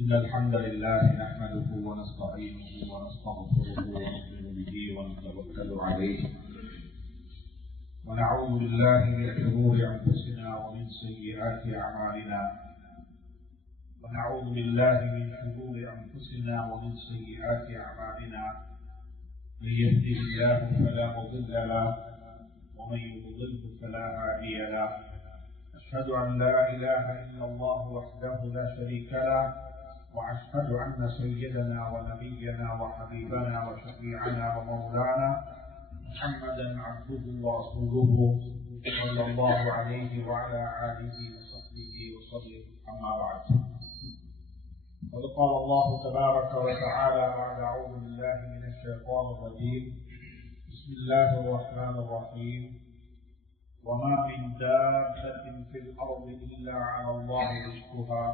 إن الحمد لله نحمده ونستعينه ونستغفره ونؤمن به ونتوكل عليه ونعوذ بالله من شرور أنفسنا ومن سيئات أعمالنا من يهده الله فلا مضل له ومن يضلل فلا هادي له أشهد أن لا إله إلا الله وحده لا شريك له وأشهد أن سيدنا ونبينا وحبيبنا وشفيعنا ومولانا محمدا عبده ورسوله صلى الله عليه وعلى آله وصحبه وسلم. أما بعد، قد قال الله تبارك وتعالى بعد أعوذ بالله من الشيطان الرجيم بسم الله الرحمن الرحيم وما من دابة في الأرض إلا على الله رزقها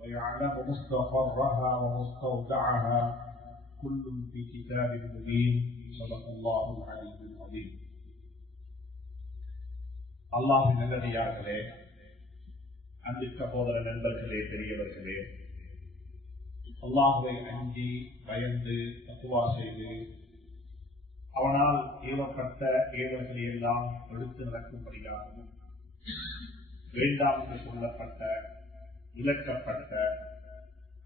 ويعلم مستقرها ومستودعها كل في كتاب مبين. صدق الله العلي العظيم. அல்லாஹ்வின் நல்லடியார்களே, அன்பு சகோதர நண்பர்களே, பெரியவர்களே, அல்லாஹ்வை அஞ்சி பயந்து தக்வா செய்து அவனால் ஏவப்பட்ட ஏவல்களை எல்லாம் எடுத்து நடக்கும்படியாகவும் வேண்டாம் என்று சொல்லப்பட்ட விலக்கப்பட்ட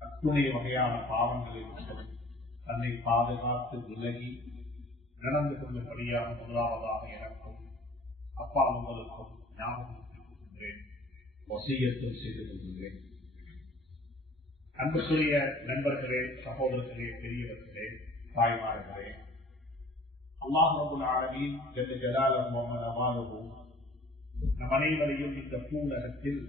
அத்துணை வகையான பாவங்களில் தன்னை பாதுகாத்து விலகி நடந்து கொள்ளும்படியாக முதலாவதாக எனக்கும் அப்பா உங்களுக்கும் ஞாபகப்படுத்திக் கொள்கின்றேன், வசியத்தும் செய்து கொள்கின்றேன். அன்புக்குரிய நண்பர்களே, சகோதரர்களே, பெரியவர்களே, தாய்மார்களே, அல்லாஹ் ரப்பல் ஆலமீன் ஜல்ல ஜலாலுஹு வ மனவாலுஹு நம் அனைவரையும் இந்த பூலகத்தில்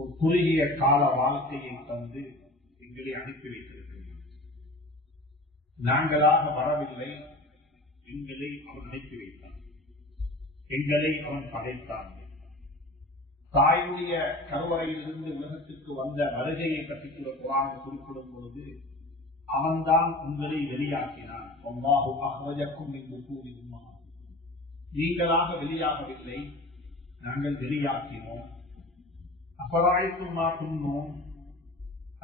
ஒரு குறுகிய கால வாழ்க்கையை தந்து எங்களை அனுப்பி வைத்திருக்கிறார். நாங்களாக வரவில்லை, எங்களை அவன் அனுப்பி வைத்தான், எங்களை அவன் படைத்தான். தாயுடைய கருவறையிலிருந்து உலகத்திற்கு வந்த வருகையை பற்றி குர்ஆன் குறிப்பிடும் பொழுது அவன்தான் உங்களை வெளியாக்கினான். அல்லாஹு அஹ்ரஜக்கும் மின் புத்தூனி உம்மஹாத்திக்கும், நீங்களாக வெளியாகவில்லை, நாங்கள் வெளியாக்கினோம். அபராய்த்தும் மாற்றுன்னோம்,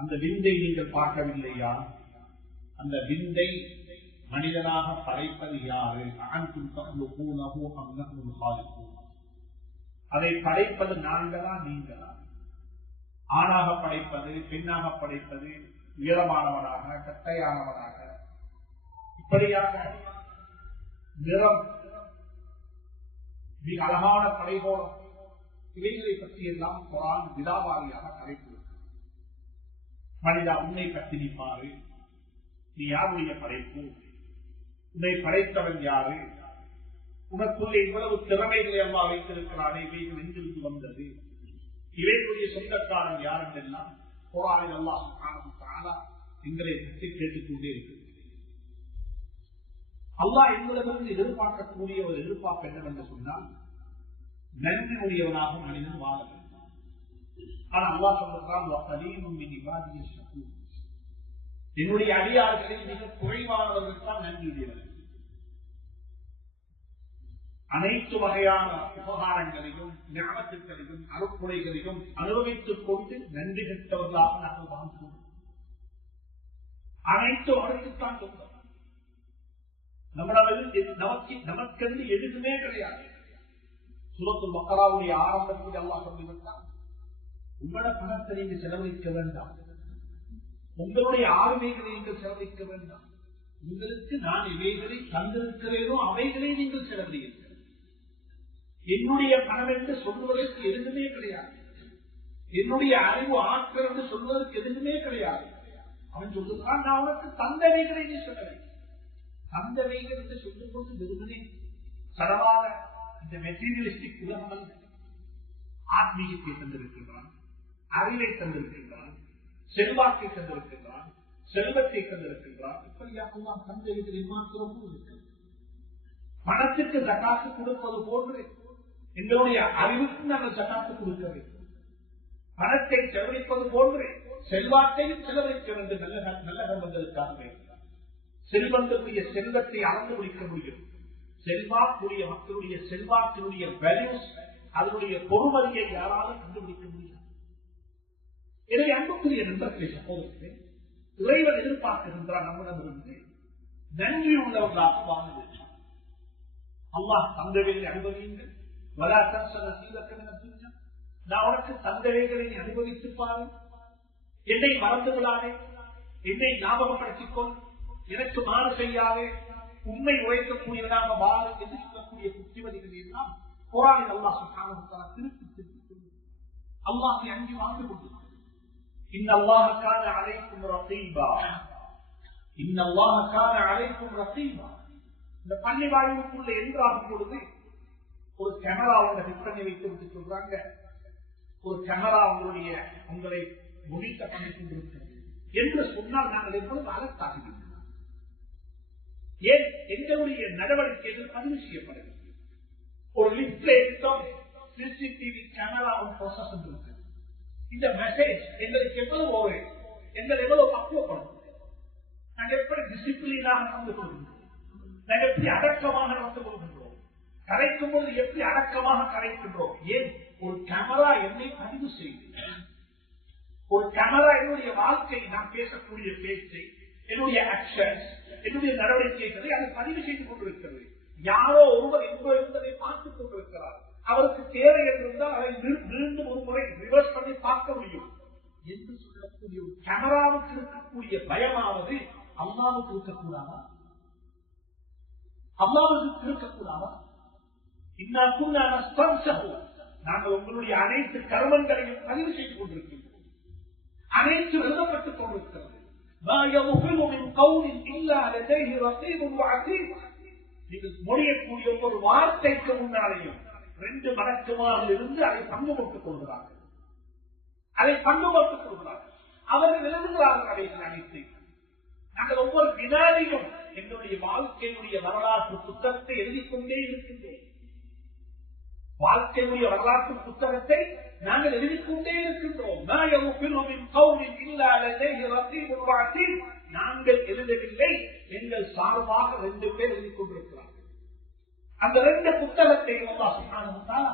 அந்த விந்தை நீங்கள் பார்க்கவில்லையா? அந்த விந்தை மனிதனாக படைப்பது யாரு? அன்தும் தக்லுகூனஹு அம் நஹ்னுல் காலிகூன், அதை படைப்பது நாங்களா நீங்களா? ஆணாக படைப்பது, பெண்ணாக படைப்பது, உயரமானவனாக, கட்டையானவனாக, இப்படியாக நிறம், மிக அழகான படைகோளம், இவைகளை பற்றி எல்லாம் குர்ஆன் விதாவாரியாக கலைக்கிறது. மனிதா, உன்னை பற்றி நீ பாரு, நீ யாருடைய படைப்பு, உன்னை படைத்தவன் யாரு, உனக்குள்ளே இவ்வளவு திறமைகளை எல்லாம் வைத்திருக்கிறானே, இவைகள் எங்கிருந்து வந்தது, இவைகளுடைய சொந்தக்காரன் யார் என்றெல்லாம் குர்ஆனில் அல்லாஹ் சுப்ஹானஹு வ தஆலா எங்களை பற்றி கேட்டுக்கொண்டே இருக்கிறது. அல்லாஹ் எங்களிடமிருந்து எதிர்பார்க்கக்கூடிய ஒரு எதிர்பார்ப்பு என்னவென்று சொன்னால், நன்மையுடையவனாக மனிதன் வாழ வேண்டும். ஆனா அல்லாஹ் சொல்றான், என்னுடைய அடியார்களில் மிக குறைவானவர்கள் தான் நன்றியுடையவர்கள். அனைத்து வகையான உபகாரங்களையும் ஞாபகங்களையும் அருட்கொடைகளையும் அனுபவித்துக் கொண்டு நன்றி கெட்டவர்களாக நாங்கள் வாழ்ந்தோம். அனைத்து அவருக்குத்தான் சொந்தம். நமக்கென்று எதுவுமே கிடையாது. சூரத்துல் பக்ராவுடைய ஆரம்பத்தில் அல்லாஹ் சொல்லிவிட்டான், உங்களோட பணத்தை நீங்கள் செலவழிக்க வேண்டாம், உங்களுடைய ஆளுமைகளை நீங்கள் செலவழிக்க வேண்டாம், உங்களுக்கு நான் எவைகளை தந்திருக்கிறேனோ அவைகளை நீங்கள் செலவழியுங்கள். என்னுடைய பணம் என்று சொல்வதற்கு எதுவுமே கிடையாது, என்னுடைய அறிவு ஆற்றல் என்று சொல்வதற்கு எதுவுமே கிடையாது. அவன் சொல்லுகிறான், நான் உனக்கு தந்தவைகளை நீ சொல்லவை. தந்தவைகள் என்று சொல்லும் போது வெறுமனே சரவாக இந்த மெட்டீரியலிஸ்டிக் உலகம் அல்ல. ஆத்மீகத்தை தந்திருக்கின்றான், அறிவை தந்திருக்கின்றான், செல்வாக்கை தந்திருக்கின்றான், செல்வத்தை தந்திருக்கின்றான். இப்படியாக நாம் தந்தைகளை மாத்திரமும் இருக்கிறது. பணத்துக்கு ஜகாத்து கொடுப்பது போன்று எங்களுடைய அறிவுக்கு நாங்கள் ஜகாத்து கொடுக்க வேண்டும். பணத்தை செலவழிப்பது போன்று செல்வாக்கையும் செலவழிக்க வேண்டும். நல்ல கர்மங்களுக்காக வேண்டும். செல்வங்களுடைய செல்வத்தை அளந்து முடிக்க முடியும். செல்வாக்குடைய மக்களுடைய செல்வாக்கினுடைய வேல்யூஸ், அதனுடைய பொறுமதியை யாராலும் கண்டுபிடிக்க முடியாது. எனவே அன்புக்குரிய நண்பர்களை சகோதரர்களே, இறைவன் எதிர்பார்க்கின்றான் நம்மிடமிருந்து நன்றி உள்ளவர்களாக வாழ வேண்டும். அல்லாஹ் தந்தவைகளை அனுபவியுங்கள். நான் உனக்கு தந்தவைகளை அனுபவித்து பாரு, என்னை மறந்து விடாதே, என்னை ஞாபகப்படுத்திக்கொள், எனக்கு மாறு செய்யாதே, உண்மை உழைக்கக்கூடியவனாக வாழ என்று சொல்லக்கூடிய புத்திமதிகள் எல்லாம் குர்ஆனில் அல்லாஹ் சுப்ஹானஹு வ தஆலா திருப்பி அல்லாஹ்வை அங்கி வாழ்ந்து கொண்டிருக்கிறது. இன்னல்லாஹ கான அலைக்கும் ரகீபா, இன்னல்லாஹ கான அலைக்கும் ரகீபா. இந்த பள்ளி வாயிலுக்குள்ள என்றாகும் பொழுது ஒரு கேமராவோட விற்பனை வைத்து விட்டு சொல்றாங்க, ஒரு கேமரா உங்களை முடிக்க பண்ணி கொண்டிருக்கிறது என்று சொன்னால் நாங்கள் எப்பொழுது அலர்ட்டாகிறோம். ஏன் எங்களுடைய நடவடிக்கைகள் பதிவு செய்யப்படுகிறது. ஒரு லிப்ட்ல எடுத்தோம், சிசிடிவி கேமரா ப்ராசஸ் இருக்கு. இந்த மெசேஜ் எங்களுக்கு எவ்வளவு பக்குவப்படும், நாங்கள் எப்படி டிசிப்ளினாக நடந்து கொள்கின்றோம், நாங்கள் எப்படி அடக்கமாக நடந்து கொள்கின்றோம், கரைக்கும் போது எப்படி அடக்கமாக கரைக்கின்றோம். ஏன் ஒரு கேமரா என்னை பதிவு செய்கிறது. ஒரு கேமரா என்னுடைய வாழ்க்கை, நான் பேசக்கூடிய பேச்சை, என்னுடைய ஆக்ஷன்ஸ், என்னுடைய நடவடிக்கைகளை அது பதிவு செய்து கொண்டிருக்கிறது. யாரோ ஒருவர் எங்கோ இருந்ததை பார்த்துக் கொண்டிருக்கிறார். அவருக்கு தேவை என்றிருந்தால் அதை மீண்டும் ஒரு முறை ரிவர்ஸ் பண்ணி பார்க்க முடியும் என்று சொல்லக்கூடிய ஒரு கேமராவுக்கு இருக்கக்கூடிய பயமாவது அல்லாவுக்கு இருக்கக்கூடாதா? அல்லாவுக்கு இருக்கக்கூடாதா? இன்னாக்கும் நாங்கள் உங்களுடைய அனைத்து கர்மங்களையும் பதிவு செய்து கொண்டிருக்கின்றோம். அனைத்து எழுதப்பட்டுக் கொண்டிருக்கிறது. நீங்கள் மொழியக்கூடிய ஒரு வார்த்தைக்கு முன்னாலேயும் 2 மடக்குமாரில் இருந்து அதை பங்கு போட்டுக் கொள்கிறார்கள். அவர்கள் எழுதுகிறார்கள் அவைகள் அனைத்து. நாங்கள் ஒவ்வொரு வினாடியும் எங்களுடைய வாழ்க்கையினுடைய வரலாற்று புத்தகத்தை எழுதிக் கொண்டே இருக்கின்றோம். வாழ்க்கையுடைய வரலாற்று புத்தகத்தை நாங்கள் எழுதிக்கொண்டே இருக்கின்றோம். நாங்கள் எழுதவில்லை, எங்கள் சார்பாக 2 பேர் எழுதிக் கொண்டிருக்கிறார்கள். அந்த 2 புத்தகத்தை அல்லாஹ் சுப்ஹானஹு வ தஆலா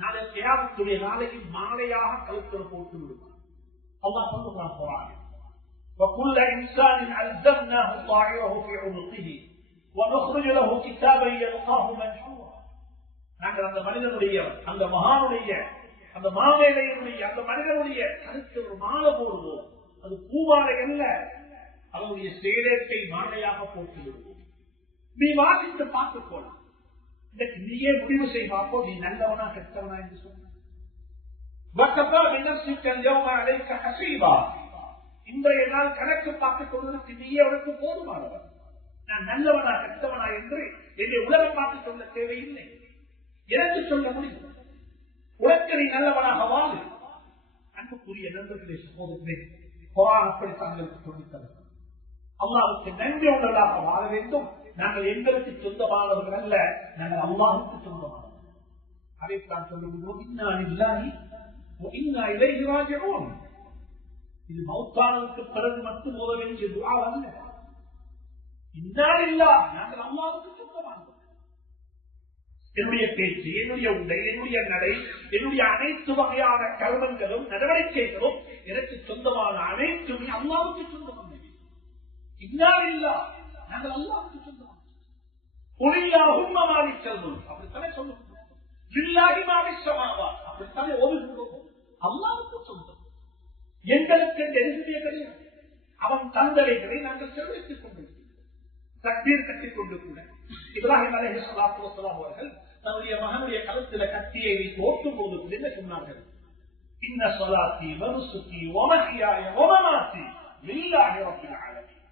நாளை கியாமத்துடைய நாளையில் மாலையாக கழுத்தில் போட்டு விடுவார். அல்லாஹ் சொல்லுகிறான் குர்ஆனில், وَكُلَّ إِنسَانٍ أَلْزَمْنَاهُ طَائِرَهُ فِي عُنُقِهِ وَنُخْرِجُ لَهُ كِتَابًا يَلْقَاهُ مَنشُورًا. நாங்கள் அந்த மனிதனுடைய, அந்த மகானுடைய, அந்த மாமேதையினுடைய, அந்த மனிதனுடைய கருத்து ஒரு மாலை போடுவோம். அது பூமாலை அல்ல, அவனுடைய சேரத்தை மாலையாக போட்டு விடுவோம். நீ வாசித்து பார்த்துக்கொள், நீயே முடிவு செய் பார்ப்போம், நீ நல்லவனா கெட்டவனா என்று சொன்ன. இன்றைய நாள் கணக்கு பார்த்துக் கொள்வதற்கு நீயே அவனுக்கு போதுமானவன். நான் நல்லவனா கெட்டவனா என்று என்னை உலகம் பார்த்துக் கொள்ள தேவையில்லை, எனக்கு சொல்ல முடியும். உலக நீ நல்லவனாக வாழு. அன்புக்குரிய நண்பர்களே, சகோதரர்களே, குர்ஆன் அப்படி தங்களுக்கு சொல்லித்தர அல்லாஹ்வுக்கு நன்றி உள்ளவர்களாக வாழ வேண்டும். நாங்கள் எங்களுக்கு சொந்தமானவர்கள் அல்ல, நாங்கள் அல்லாஹ்வுக்கு சொந்தமானவர்கள். அதைத்தான் சொல்லுகிறோம், இன்னா லில்லாஹி வ இன்னா இலைஹி ராஜிஊன். இது மௌத்தானதுக்கு பிறகு மட்டும் ஓத வேண்டிய துஆ அல்ல. இன்னா லில்லாஹ், நாங்கள் அல்லாஹ்வுக்கு சொந்தமானவர்கள். என்னுடைய பேச்சு, என்னுடைய உடை, என்னுடைய நடை, என்னுடைய அனைத்து வகையான கர்மங்களும் நடவடிக்கைகளும் எனக்கு சொந்தமான அனைத்துமே அல்லாஹ்வுக்கு சொந்தமானது. இன்னாலில்லாஹ், நாங்கள் அல்லாஹ்வுக்கு சொந்தமானது. குலில்லாஹும்ம மாலிக்கல் முல்க், அப்படித்தானே சொல்லுகிறோம். லில்லாஹி மா ஃபிஸ் ஸமாவாத், அப்படித்தானே ஓதுகிறோம். அல்லாஹ்வுக்கு சொந்தம். எங்களுக்கு எதுவுமே கிடையாது. அவன் தந்தவைகளை நாங்கள் செலவழித்துக் கொண்டிருக்கிறோம். தக்பீர் கட்டிக் கொண்டு கூட இப்ராஹிம் அலைஹிஸ்ஸலாத்து வஸ்ஸலாம் அவர்கள் தன்னுடைய மகனுடைய கழுத்தில கத்தியை போற்றும் போது என்ன சொன்னார்கள்? இன்ன ஸலாத்தி வ நுஸுகி வ மஹ்யாய வ மமாத்தி லில்லாஹி ரப்பில் ஆலமீன்.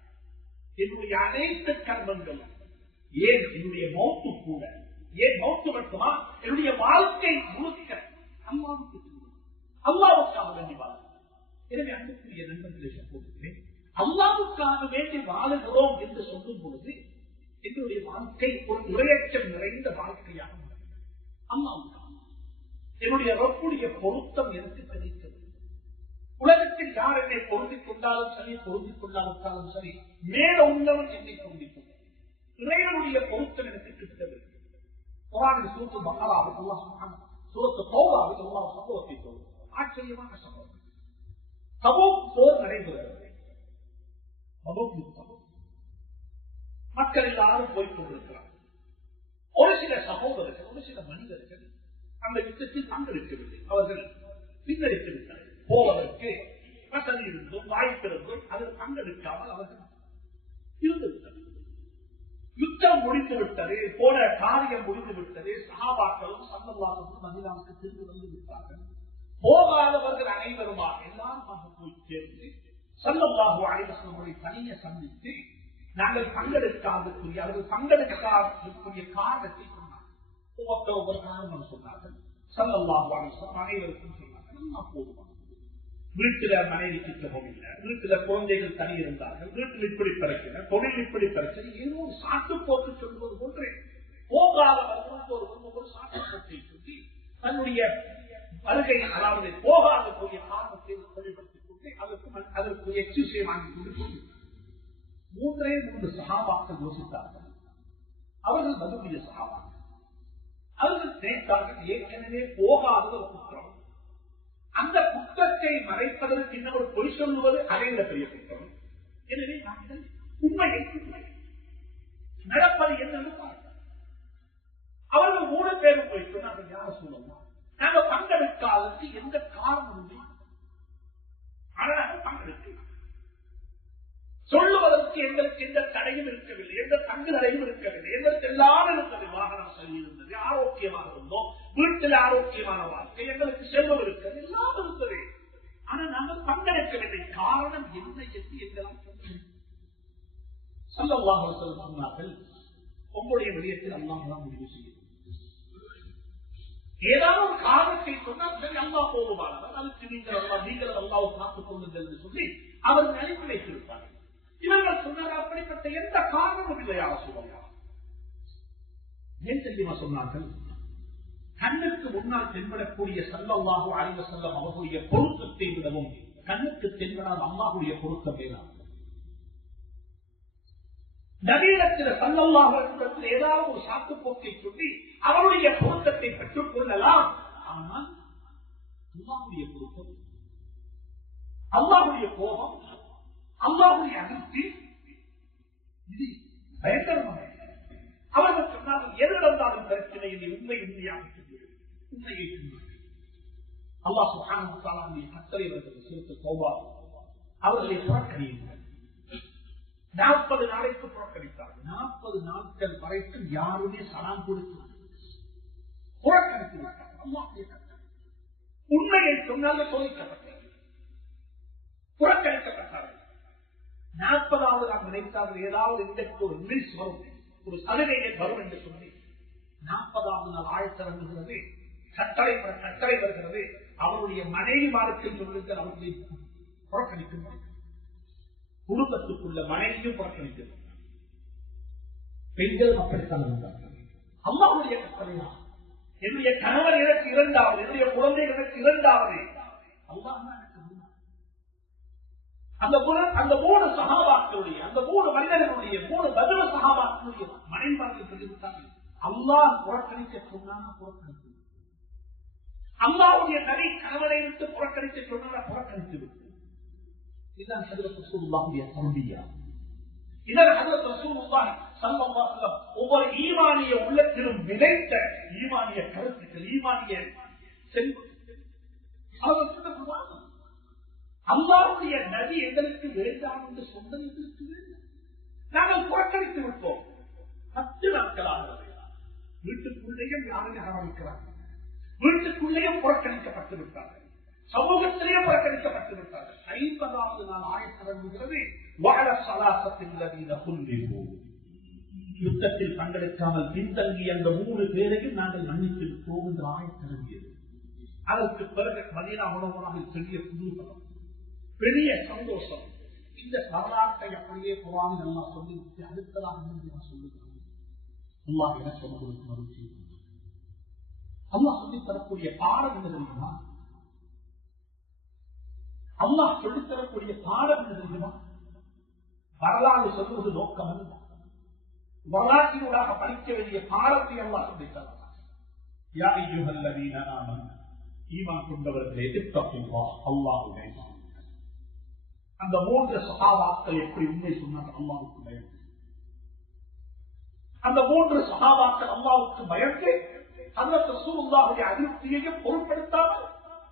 என்னுடைய அனைத்து கர்மங்களும், ஏன் என்னுடைய மௌத்து கூட, ஏன் மௌத்து மட்டுமா, என்னுடைய வாழ்க்கை முழுக்க அல்லாஹ்வுக்கு சொந்தம். அல்லாஹ்வுக்காக வேண்டி வாழ. எனவே அன்புக்குரிய நண்பர்களே, சகோதரர்களே, அல்லாஹ்வுக்காக வேண்டி வாழுகிறோம் என்று சொல்லும் பொழுது என்னுடைய வாழ்க்கை ஒரு இறையச்சம் நிறைந்த வாழ்க்கையாக அல்லாஹ்வுக்காக என்னுடைய ரப்புடைய பொருத்தம் எனக்கு கிடைக்கிறது. உலகத்தில் யார் என்னை பொருந்திக் கொண்டாலும் சரி, பொருந்திக் கொண்டாலும் சரி, மேல உள்ளவன் என்னை பொருந்திக் கொண்டார். இறைவனுடைய பொருத்தம் எனக்கு கிட்டவில்லை. குர்ஆனில் சூரத்துல் பக்ராவில் அல்லாஹ் சுப்ஹானஹு சூரத்துல் தௌபாவில் அல்லாஹ் சம்பவத்தை சொல்லுகிறார். ஆச்சரியமான சம்பவம். தபூக் போர் நடைபெறுகிறது. தபூக் யுத்தம். மக்கள் எல்லாரும் போய்க் கொண்டிருக்கிறார். ஒரு சில சகோதரர்கள், ஒரு சில மனிதர்கள் அந்த யுத்தத்தில் பங்கெடுக்கவில்லை. அவர்கள் பின்னெடுத்து விட்டார்கள். போவதற்கு வசதி இருந்தும் வாய்ப்பிருந்தும் அதில் பங்கெடுக்காமல் அவர்கள் இருந்துவிட்டார்கள். யுத்தம் முடிந்து விட்டது, போன காரியம் முடிந்து விட்டது. சஹாபாக்களும் ஸல்லல்லாஹு மதீனாவுக்கு திரும்பி வந்து விட்டார்கள். போகாதவர்கள் அனைவருமாக எல்லாருமாக போய் சேர்ந்து ஸல்லல்லாஹு அலைஹி வஸல்லம் தனியே சந்தித்து நாங்கள் பங்கெடுக்காதற்குரிய அவர்கள் பங்கெடுக்காதற்குரிய காரணத்தை சொன்னார்கள். ஒவ்வொரு காரணம் சொன்னார்கள். ஸல்லல்லாஹு அலைஹி வஸல்லம் அனைவருக்கும் சொன்னார்கள், நான் போதுமான வீட்டுல மனைவி கிட்டமும் இல்லை, வீட்டுல குழந்தைகள் தனி இருந்தார்கள், வீட்டில் இப்படி பிரச்சனை, தொழில் இப்படி பிரச்சனை, ஏதோ ஒரு சாட்டு போக்கு சொல்வது போன்று போகாதவர்கள் ஒரு சாட்டு போக்கை சொல்லி தன்னுடைய வருகை, அதாவது போகாதக்கூடிய காரணத்தை வெளிப்படுத்திக் கொண்டு அதற்கு எக்ஸியூஸை வாங்கி கொண்டு 3 சஹாபாக்கள் யோசித்தார்கள். அவர்கள் மதுடைய சஹாபாக்கள். அவர்கள் நினைத்தார்கள், ஏற்கனவே போகாத ஒரு குற்றம், அந்த குற்றத்தை மறைப்பதற்கு இன்னொரு பொய் சொல்லுவது அதைவிட பெரிய குற்றம். எனவே நாங்கள் உண்மையை நடப்பது என்னன்னு பார்க்கிறோம். அவர்கள் 3 பேரும் போய் சொன்னார்கள், யார சொல்லலாம், நாங்கள் பங்கெடுக்காதற்கு எந்த காரணமும் ஆனால் பங்கெடுக்கலாம், சொல்லுவதற்கு எங்களுக்கு எந்த தடையும் இருக்கவில்லை, எந்த தங்கு தடையும் இருக்கவில்லை, எங்களுக்கு எல்லாம் இருந்தது. வாகனம் சரி இருந்தது, ஆரோக்கியமாக இருந்தோம், வீட்டில் ஆரோக்கியமான வாழ்க்கை, எங்களுக்கு செல்வம் இருக்கிறது, எல்லாம் இருந்தது. ஆனால் நாங்கள் பங்கெடுக்கவில்லை. காரணம் என்ன என்று எங்களால் ஸல்லல்லாஹு அலைஹி வஸல்லம் சொன்னார்கள், உங்களுடைய விடயத்தில் அல்லாஹ் தான் முடிவு செய்யும். ஏதாவது ஒரு காரணத்தை சொன்னால் சரி, அல்லாஹ் போதுமானவர், அதுக்கு நீங்கள் அல்லாஹ் பார்த்துக் கொள்ளுங்கள் என்று சொல்லி அவர்கள் அனுப்பி வைத்திருப்பார்கள். இவர்கள் சொன்னார், அப்படிப்பட்ட எந்த காரணமும் இல்லையா சொல்லலாம். ஏன் தெரியுமா சொன்னார்கள், கண்ணுக்கு முன்னால் தென்படக்கூடிய ஸல்லல்லாஹு அலைஹி வஸல்லம் அவர்களுடைய பொருத்தத்தை விடவும் கண்ணுக்கு தென்படாத அல்லாஹ்வுடைய பொருத்தம் வேறாம். நபியிடத்தில் ஸல்லல்லாஹு அலைஹி வஸல்லம் ஏதாவது ஒரு சாக்கு போக்கை சொல்லி அவருடைய பொருத்தத்தை பெற்றுக் கொள்ளலாம். ஆனால் அல்லாஹ்வுடைய பொருத்தம், அல்லாஹ்வுடைய கோபம், அல்லாஹ்வுடைய அதிர்ச்சி, இது பயங்கரமான. அவர்கள் சொன்னார்கள், எது நடந்தாலும் பிரச்சனை இல்லை, உண்மையாக உண்மையை சொன்னார்கள். அல்லாஹ் சுப்ஹானஹு வ தஆலாவுடைய கட்டளை வருகிறது சூரத்துல் தௌபா. அவர்களை புறக்கணியுங்கள். 40 நாளைக்கு புறக்கணித்தார்கள். 40 நாட்கள் வரைக்கும் யாருமே சலாம் கொடுத்து புறக்கணித்து விட்டார்கள். அல்லாஹ்வுடைய கட்டளை. உண்மையை சொன்னாலும் சோதிக்கப்பட்டது, புறக்கணிக்கப்பட்டார்கள். 40வது நாம் நினைத்தார்கள், ஏதாவது இன்றைக்கு ஒரு நியூஸ் வரும், ஒரு சலுகையை வரும் என்று சொல்லி 40வது நாள் ஆயத்திறங்குகிறது, கட்டளை வருகிறது. அவருடைய மனைவி மாதத்தில் சொல்லுங்கள், அவர்களை புறக்கணிக்கின்றனர். குடும்பத்துக்குள்ள மனைவியும் புறக்கணிக்கிறார், பெண்களும் அப்படித்தான் இருந்தார்கள். அல்லாஹ்வுடைய கட்டளையா, என்னுடைய கணவர் எனக்கு 2வது, என்னுடைய குழந்தைகள் எனக்கு 2வது, அல்லாஹ் எனக்கு அந்த 3 சஹாபாக்களுடைய, அந்த 3 மனிதர்களுடைய, 3 பத்ர் சஹாபாக்களுடைய மனைவிமார்கள் சொல்லிவிட்டார்கள், அல்லாஹ் புறக்கணிக்க சொன்னானா புறக்கணித்து, அல்லாஹ்வுடைய நபி கணவரை விட்டு புறக்கணிக்க சொன்னானா புறக்கணித்து விட்டு. இதுதான் ஹஜ்ரத் ரசூலுல்லாஹுடைய தர்பியா. இதான் ஹஜ்ரத் ரசூலுல்லாஹி ஸல்லல்லாஹு அலைஹி வஸல்லம் ஒவ்வொரு ஈமானிய உள்ளத்திலும் விதைத்த ஈமானிய கருத்துக்கள், ஈமானிய செல்வம். அல்லாஹ்வுடைய நபி எங்களுக்கு வேண்டாம் என்று சொன்னது எங்களுக்கு வேண்டாம், நாங்கள் புறக்கணித்து விட்டோம். 10 நாட்களாக வீட்டுக்குள்ளேயும் யாருமே ஆரம்பிக்கிறார்கள், வீட்டுக்குள்ளேயும் புறக்கணிக்கப்பட்டு விட்டார்கள், சமூகத்திலேயே புறக்கணிக்கப்பட்டு விட்டார்கள். 50வது நாள் ஆயத்திறங்குகிறது, யுத்தத்தில் பங்கெடுக்காமல் பின்தங்கிய அந்த 3 பேரையும் நாங்கள் மன்னித்து விட்டோம் என்று ஆயத்திறங்கியது. அதற்கு பிறகு மதீனா முனவ்வராவில் பெரிய குதூகலம், பெரிய சந்தோஷம். இந்த வரலாற்றை அப்படியே குர்ஆனில் அல்லாஹ் சொல்லிவிட்டு அடுத்ததாக சொல்லுகிறார், அல்லாஹ் என சொல்வதற்கு மறுச்சி அல்லாஹ் சொல்லித் தரக்கூடிய பாடம் என்ன தெரியுமா? அல்லாஹ் சொல்லித்தரக்கூடிய பாடம் என்ன தெரியுமா? வரலாறு சொல்வது நோக்கம் அல்ல, வரலாற்றினூடாக படிக்க வேண்டிய பாடத்தை அல்லாஹ் சொல்லித் தருகிறார். யா அய்யுஹல்லதீன ஆமனூ, ஈமான் கொண்டவர்களே, இத்தகுல்லாஹ், அல்லாஹ்வை அந்த 3 சஹாபாக்கள் எப்படி உண்மை சொன்னாங்க? அல்லாஹ்வுக்கு பயந்து. அந்த 3 சஹாபாக்கள் அல்லாஹ்வுக்கு பயந்து ஹஜ்ரத் ரசூலுல்லாஹுடைய அதிருப்தியையும் பொருட்படுத்தாமல்,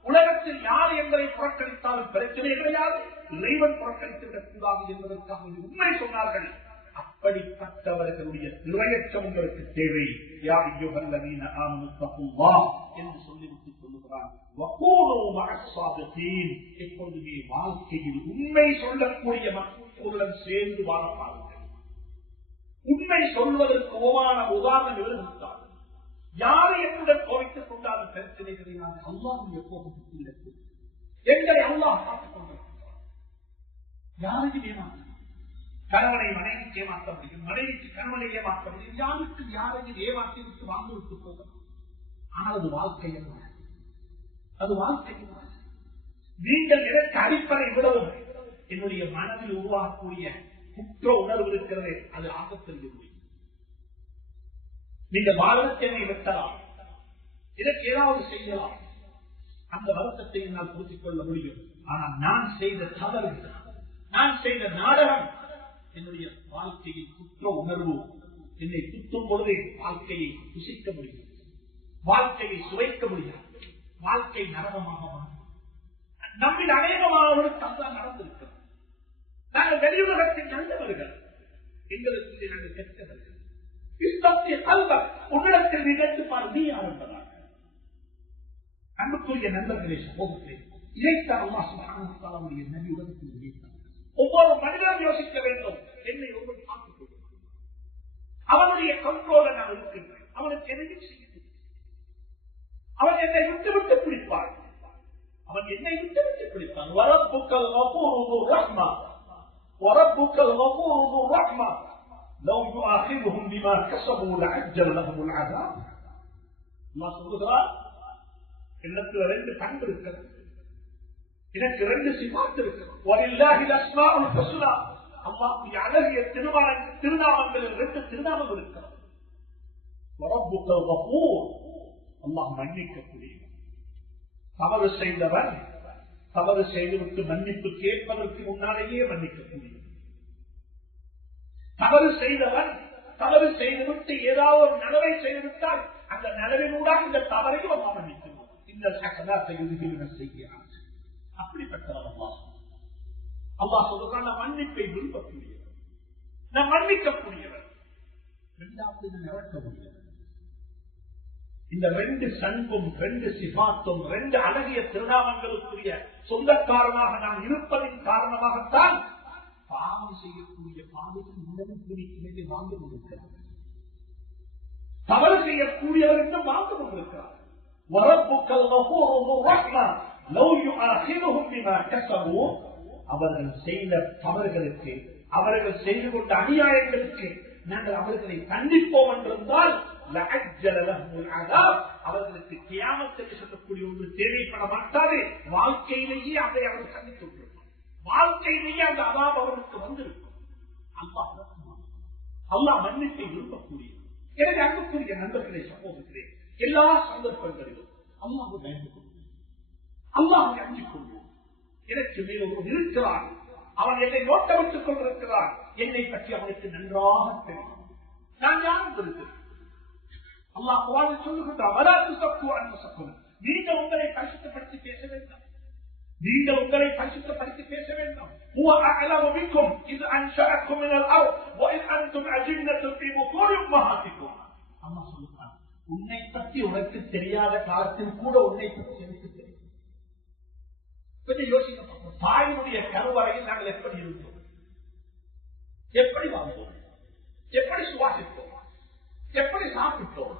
உலகத்தில் யார் எங்களை புறக்கணித்தாலும் பிரச்சனை கிடையாது, இறைவன் புறக்கணித்து விடக்கூடாது என்பதற்காக உண்மை சொன்னார்கள். அப்படிப்பட்டவர்களுடைய இறையச்சம் உங்களுக்கு தேவை. யா அய்யுஹல்லதீன ஆமனு தக்குல்லாஹ் என்று சொல்லிவிட்டு சொல்லுகிறான். வகூனு மஅஸ்ஸாபிகீன். எப்பொழுதுமே வாழ்க்கையில் உண்மை சொல்லக்கூடிய மக்களுடன் சேர்ந்து வாழ பாருங்கள். உண்மை சொல்வதற்கு ஓவான உதாரணம் எழுதுகிறார். யாரை என்னுடன் கோவித்துக் கொண்டாலும் பிரச்சனை கிடையாது. அல்லாஹ்வுடைய கோபத்தில் இருக்கும். எங்களை அல்லாஹ் பார்த்துக் கொண்டிருக்கிறார். யாரையும் ஏமாற்ற, கணவனை மனைவிக்கு ஏமாற்ற முடியும், மனைவிக்கு கணவனை ஏமாற்ற முடியும். யாருக்கு யாரையும் ஏமாற்றி விட்டு வாழ்ந்து விட்டு போகலாம். ஆனால் அது வாழ்க்கை அல்ல. அது வாழ்க்கை அல்ல. நீங்கள் எனக்கு அடிப்படை விடவும் என்னுடைய மனதில் உருவாகக்கூடிய குற்ற உணர்வு இருக்கிறது. அது ஆபத்தில் முடியும். நீங்கள் வாழ்க்கையை வெட்டலாம், இதற்கு ஏதாவது செய்யலாம், அந்த வருத்தத்தை என்னால் பூர்த்திக் கொள்ள முடியும். ஆனால் நான் செய்த தவறு, நான் செய்த நாடகம், என்னுடைய வாழ்க்கையில் குற்ற உணர்வு என்னை குத்தும் பொழுது வாழ்க்கையை புசிக்க முடியும், வாழ்க்கையை சுவைக்க முடியாது, வாழ்க்கை நரகமாக மாறும். நம்மில் அநேகமானவர்களுக்கு அதுதான் நடந்திருக்கிறது. நாங்கள் வெளியுலகத்தில் நல்லவர்கள், எங்களுக்கு நாங்கள் கெட்டவர்கள். உன்னிடத்தில் நிகழ்த்து பார், நீ ஆரம்பதாக அன்புக்குரிய நண்பர்களே, சகோதரர்களே, இதைத்தான் அல்லாஹ் சுப்ஹானஹு வ தஆலாவுடைய நபி உலகத்தில் இணைத்தார். ஒவ்வொரு மனிதனும் யோசிக்க வேண்டும், என்னை ஒருவன் பார்த்துக் கொள்ளும், அவனுடைய கண்ட்ரோல நான் இருக்கின்றேன், அவனுக்கு எதையும் செய்ய, அவன் என்னை விட்டு விட்டு பிடிப்பான், அவன் என்னை விட்டு விட்டு பிடிப்பான். வரப்புக்கள் கஃபூரு ரஹ்மா, வரப்புக்கள் கஃபூரு ரஹ்மா, لو يؤاخذهم بما كسبوا لعجل لهم العذاب. அல்லாஹ் சொல்கிறார், எனக்கு 2 பண்பு இருக்கிறது, எனக்கு 2 சிபாத் இருக்கிறது. வலில்லாஹில் அஸ்மாஉல் ஹுஸ்னா, அல்லாஹ்வுடைய அழகிய திருநாமங்களில் 2 திருநாமங்கள் இருக்கிறது. வரப்புக்கல் கஃபூர், அல்லாஹ் மன்னிக்கக்கூடியவன். தவறு செய்தவன் தவறு செய்துவிட்டு மன்னிப்பு கேட்பதற்கு முன்னாலேயே மன்னிக்கக்கூடியவன். தவறு செய்தவன் தவறு செய்துவிட்டு ஏதாவது ஒரு நலவை செய்துவிட்டால் அந்த நலவினூடாக இந்த தவறையும் அல்லாஹ் மன்னிக்கிறான். இந்த சகதாத்தை செய்கிறான். அப்படிப்பட்டவன் அல்லாஹ் சொல்றான், நான் மன்னிப்பை விரும்பக்கூடியவன், நான் மன்னிக்கக்கூடியவன். 2வது நடக்க முடியாது. இந்த 2 சண்பும் 2 சிபாத்தும் 2 அழகிய திருநாமங்களுக்குரிய சொந்தக்காரனாக நாம் இருப்பதின் காரணமாகத்தான் பாவம் செய்யக்கூடிய பாவத்தின் உணவு குறித்து வாழ்ந்து கொண்டிருக்கிறார், தவறு செய்யக்கூடியவர்கள் வாழ்ந்து கொண்டிருக்கிறார். அவர்கள் செய்த தவறுகளுக்கு, அவர்கள் செய்து கொண்ட அநியாயங்களுக்கு நாங்கள் அவர்களை கண்டிப்போம் என்றிருந்தால் அவர்களுக்கு கியாமத்தில் சொல்லக்கூடிய ஒன்று தேவைப்பட மாட்டாது. வாழ்க்கையிலேயே அதை அவர் கண்டித்து கொண்டிருப்பார். வாழ்க்கையிலேயே அந்த அதாப் அவர்களுக்கு வந்திருக்கும். அல்லாஹ் மன்னிப்பை விரும்பக்கூடிய, எனவே அன்புக்குரிய நண்பர்களே, சகோதரர்களே, எல்லா சந்தர்ப்பங்களிலும் அல்லாஹ் பயந்து கொள்வோம், அல்லாஹ் அஞ்சிக் கொள்வோம். எனக்கு மேல் ஒருவர் இருக்கிறார், அவன் என்னை நோட்டமிட்டுக் கொண்டிருக்கிறார், என்னை பற்றி அவனுக்கு நன்றாக தெரியும், நான் யாரும் இருக்கிறேன். அல்லாஹ் குர்ஆனில் சொல்லுகிறார், வலா துஸக்கு அன்ஃபுஸக்கும், நீங்கள் உங்களை பரிசுத்தப்படுத்தி பேச வேண்டாம், நீங்கள் உங்களை பரிசுத்தப்படுத்தி பேச வேண்டாம். هو أعلم بكم إذ أنشأكم من الأرض وإذ أنتم أجنة في بطون أمهاتكم. அல்லாஹ் சொல்றான், உன்னை பற்றி உனக்கு தெரியாத காலத்தில் கூட உன்னை பற்றி எனக்கு தெரியும். கொஞ்சம் யோசிக்க, தாயினுடைய கருவறையில் நாங்கள் எப்படி இருந்தோம், எப்படி வாழ்ந்தோம், எப்படி சுவாசித்தோம், எப்படி சாப்பிட்டோம்.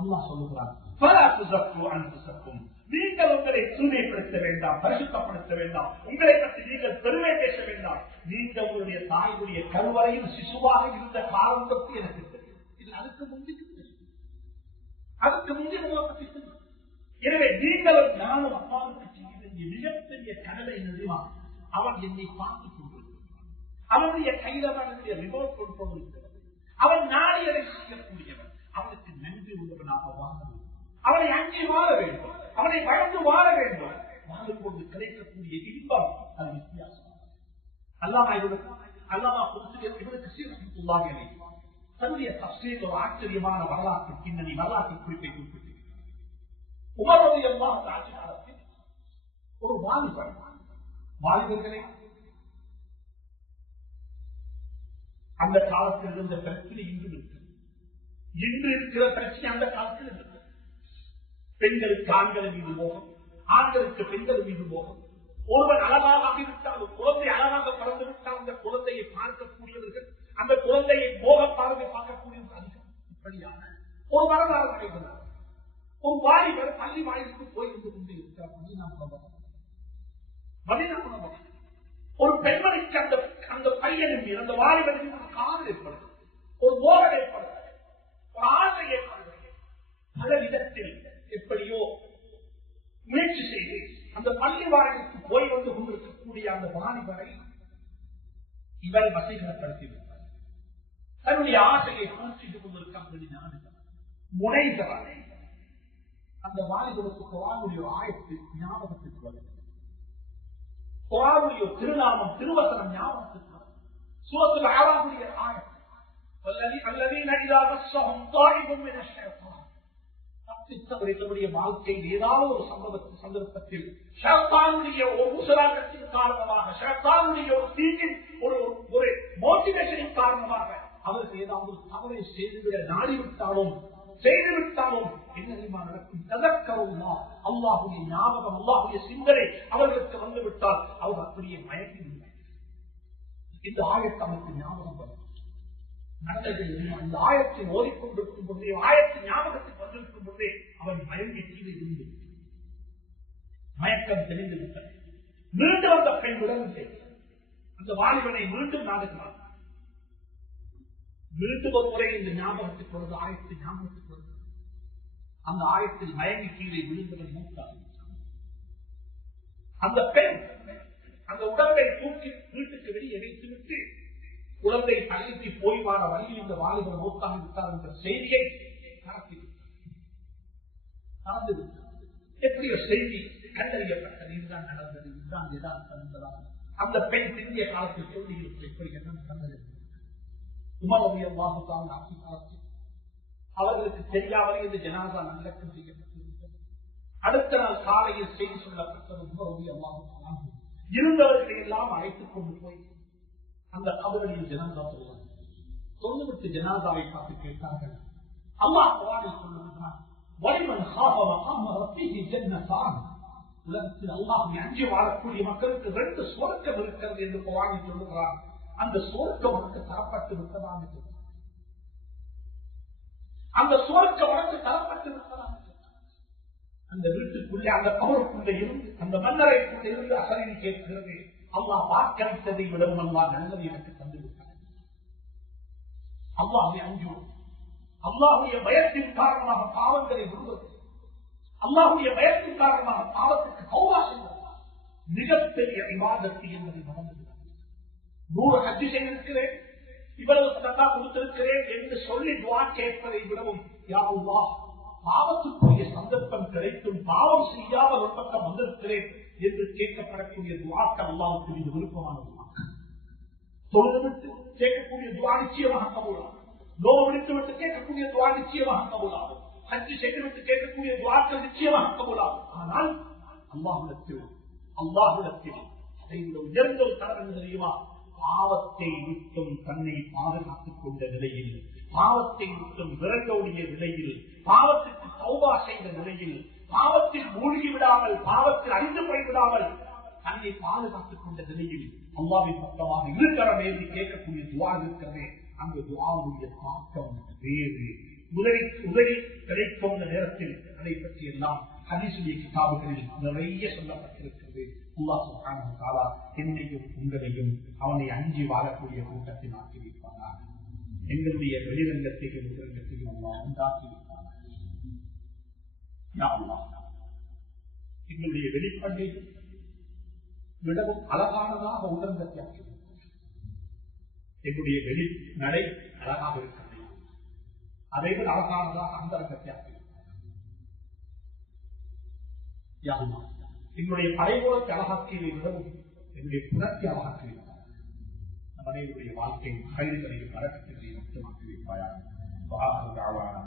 அல்லாஹ் சொல்லுகிறான், فلا تزكوا أنفسكم, நீங்கள் உங்களை தூய்மைப்படுத்த வேண்டாம், பரிசுத்தப்படுத்த வேண்டாம், உங்களை பற்றி நீங்கள் பெருமை பேச வேண்டாம். நீங்கள் உங்களுடைய தாயுடைய கருவறையில் சிசுவாக இருந்த காலம் பற்றி எனக்கு தெரியும். இது அதுக்கு முந்தைய தெரியும், அதுக்கு முந்தைய பற்றி தெரியும். எனவே நீங்களும் நானும் அப்பாவுக்கு செய்ய வேண்டிய மிகப்பெரிய கடமை நிறுவா, அவன் என்னை பார்த்துக் கொண்டிருக்கிறான், அவனுடைய கையில அவனுடைய ரிமோட் கண்ட்ரோல் இருக்கிறது, அவன் நாடியதை செய்யக்கூடியவன், அவனுக்கு நன்றி உள்ளவனாக வாழ வேண்டும், அவனை அங்கே வாழ வேண்டும், அவனை வளர்ந்து வாழ வேண்டும். வாழும் கொண்டு கிடைக்கக்கூடிய இன்பம் அது வித்தியாசம். அல்லாமா தன்னுடைய தப்சீரில் ஒரு ஆச்சரியமான வரலாற்று பின்னணி வரலாற்று குறிப்பை குறிப்பிட்டு உமர் ரலியல்லாஹு அன்ஹு ஆட்சி காலத்தில் ஒரு வாலிபர்களே அந்த காலத்தில் இருந்த பிரச்சனை இன்று இருக்கிற பிரச்சனை அந்த காலத்தில் இருந்தது. பெண்களுக்கு ஆண்கள் மீது மோகம், ஆண்களுக்கு பெண்கள் மீது மோகம். ஒருவன் அழகாக ஆகிவிட்டாலும் குழந்தை அழகாக பறந்து விட்டால் அந்த குழந்தையை பார்க்கக்கூடியவர்கள் அந்த குழந்தையை மோக பார்வை பார்க்கக்கூடியவர்கள் அதிகம். இப்படியான ஒரு வரலாறு நடைபெறும். ஒரு வாலிபர் பள்ளி வாயிலுக்கு போயிருந்து கொண்டு இருக்கிறார். ஒரு பெண்மணிக்கு அந்த பையனின் மீது அந்த வாலிபரின் ஒரு காதல் ஏற்படுது, ஒரு மோகம் ஏற்படுது, ஒரு ஆசை ஏற்படுகிறது. பல விதத்தில் எப்படியோ முயற்சி செய்து அந்த பள்ளி வாயிலுக்கு போய் வந்து கொண்டிருக்கக்கூடிய அந்த வாலிபரை இவர் வசீகரப்படுத்திவிட்டார். தன்னுடைய ஆசையை பூர்த்தி கொண்டிருக்க முனைகிறார். அந்த வாலிபருக்கு குர்ஆனுடைய ஆயத்து ஞாபகத்துக்கு வருகிறது. குர்ஆனுடைய திருநாமம் திருவசனம் ஞாபகத்துக்கு வருகிறது. சூரத்துல் அஅராஃபுடைய ஆயத்து அல்லதீன இதா மஸ்ஸஹும் தாயிபும் மினஷ் ஷைத்தான். தப்பித்தவர்களுடைய வாழ்க்கையில் ஏதாவது ஒரு சந்தர்ப்பத்தில் ஷைத்தானுடைய ஒரு ஊசலாட்டத்தின் காரணமாக, ஷைத்தானுடைய ஒரு தீங்கின் ஒரு மோட்டிவேஷனின் காரணமாக அவருக்கு ஏதாவது தவறை செய்துவிட நாடிவிட்டாலும் என்ன நடக்கும்? அல்லாஹுடைய ஞாபகம், அல்லாஹுடைய சிந்தனை அவர்களுக்கு வந்துவிட்டால் அவர் அப்படியே மயங்கி விடுவார். இந்த ஆயத்தை அவருக்கு ஞாபகம் வரும். நடந்தது இந்த ஆயத்தை ஓடிக்கொண்டிருக்கும் போதே, ஆயத்தின் ஞாபகத்தில் வந்திருக்கும் போதே அவன் மயங்கி கீழே இருந்து மயக்கம் தெரிந்து விட்டார். மீண்டும் அந்த பெண் விடவில்லை. அந்த வாலிபனை மீண்டும் நாடுகிறார். மீண்டும் ஒரு முறை இந்த ஞாபகத்துக்கு வருது, ஆயத்தை ஞாபகத்துக்கு வருது. அந்த ஆயத்தில் மயங்கி கீழே விழுந்தவன் மூத்தார். அந்த பெண் அந்த உடம்பை தூக்கி வீட்டுக்கு வெளியே வைத்துவிட்டு குழந்தை பள்ளிக்கு போய் வார வழியில் இந்த வாலிபர் மூத்தாக விட்டார் என்ற செய்தியை நடந்துவிட்டார். எப்படியோ செய்தி கண்டறியப்பட்டது. இதுதான் நடந்தது, இதுதான் யதார்த்தம் என்பதாக அந்த பெண் பிந்திய காலத்தில் சொல்லியிருக்கு. எப்படி என்ன நடந்தது? உமர் ரலியல்லாஹு தஆலா ஆட்சி காலத்தில் அவர்களுக்கு தெரியாமலே இந்த ஜனாஸா நல்லடக்கம் செய்யப்பட்டிருந்தது. அடுத்த நாள் காலையில் செய்தி சொல்லப்பட்டது. உமர் ரலியல்லாஹு தஆலா இருந்தவர்களை எல்லாம் அழைத்துக் கொண்டு போய் அந்த கபரில் ஜனாஸா சொல்லிவிட்டு ஜனாஸாவை பார்த்து கேட்டார்கள். அல்லாஹ் குர்ஆனில் சொல்லுகிறான், வலிமன் காஃப மகாம ரப்பிஹி ஜன்னதான். உலகத்தில் அல்லாஹ்வை அஞ்சி வாழக்கூடிய மக்களுக்கு 2 சுவர்க்கம் இருக்கிறது என்று குர்ஆனில் சொல்லுகிறான். அந்த சுவர்க்கம் உனக்கு தரப்பட்டு விட்டதாக சொல்றார். அந்த சுவர்க்கம் உனக்கு தரப்பட்டு விட்டதாக சொல்றார். அந்த வீட்டுக்குள்ளே அந்த கபருக்குள்ளே இருந்து அந்த மன்னரைக்குள்ளே இருந்து அசரீரி கேட்கிறது. அல்லாஹ் வாக்களித்ததை விடவும் அல்லாஹ் நல்லது எனக்கு தந்து விட்டார். அல்லாஹ்வை அஞ்சுவோம். அல்லாஹ்வுடைய பயத்தின் காரணமாக பாவங்களை விடுவது, அல்லாஹ்வுடைய பயத்தின் காரணமாக பாவத்துக்கு தௌபா செய்வது மிகப்பெரிய இபாதத் என்பதை மறந்துவிட்டார். 100 ஹஜ் செய்திருக்கிறேன், இவ்வளவு சதகா கொடுத்திருக்கிறேன் என்று சொல்லி துஆ கேட்பதை விடவும், யா அல்லாஹ் பாவத்துக்குரிய சந்தர்ப்பம் கிடைத்தும் பாவம் செய்யாமல் ஒரு பக்கம் வந்திருக்கிறேன் என்று கேட்கப்படக்கூடிய துஆக்கள் அல்லாஹ்வுக்கு இது விருப்பமான துஆக்கள். தொழுதுவிட்டு கேட்கக்கூடிய துஆ நிச்சயமாக கபூலாகும். நோவு விடுத்துவிட்டு கேட்கக்கூடிய துஆ நிச்சயமாக கபூலாகும். ஹஜ் செய்துவிட்டு கேட்கக்கூடிய துஆக்கள் நிச்சயமாக கபூலாகும். ஆனால் அல்லாஹ்விடத்தில் அதை விட உயர்ந்த ஒரு தரம் தெரியுமா? பாவத்தை விட்டும் தன்னை பாதுகாத்துக் கொண்ட நிலையில், பாவத்தை விட்டும் விரண்டோடிய நிலையில், பாவத்திற்கு தௌபா செய்த நிலையில், பாவத்தில் மூழ்கி விடாமல், பாவத்தில் அழிந்து போய்விடாமல் தன்னை பாதுகாத்துக் கொண்ட நிலையில் அல்லாஹ்வின் பக்கமாக இருக்கிற வேண்டி கேட்கக்கூடிய துஆ இருக்கிறதே, அந்த துஆவுடைய தாக்கம் வேறு. உதவி கிடைக்கும் நேரத்தில் அதை பற்றி எல்லாம் ஹதீஸுடைய கிதாபுகளில் நிறைய சொல்லப்பட்டிருக்கிறது. அல்லாஹ் சுப்ஹானஹு வ தஆலா என்னையும் உங்களையும் அவனை அஞ்சி வாழக்கூடிய கூட்டத்தில் ஆக்கி வைப்பானாக. எங்களுடைய வெளிரங்கத்தையும் உலகத்தையும் அல்லாஹ் உண்டாக்கி வைப்பானாக. யா அல்லாஹ், எங்களுடைய வெளிப்படை விடவும் அழகானதாக உலகத்தை ஆக்கி எங்களுடைய வெளி நடை அழகாக இருக்கிறது. அதைவிட அழகானதாக அந்தரங்கத்தை ஆக்கி எங்களுடைய படைபோலத்தை அழகாக்கியதை விடவும் எங்களுடைய குணத்தை அழகாக்கியிருந்தார். மனைவியுடைய வாழ்க்கை கைதுகளையும் மரக்கட்டுகளையும் முக்கியமாக்கி வைப்பாயாக.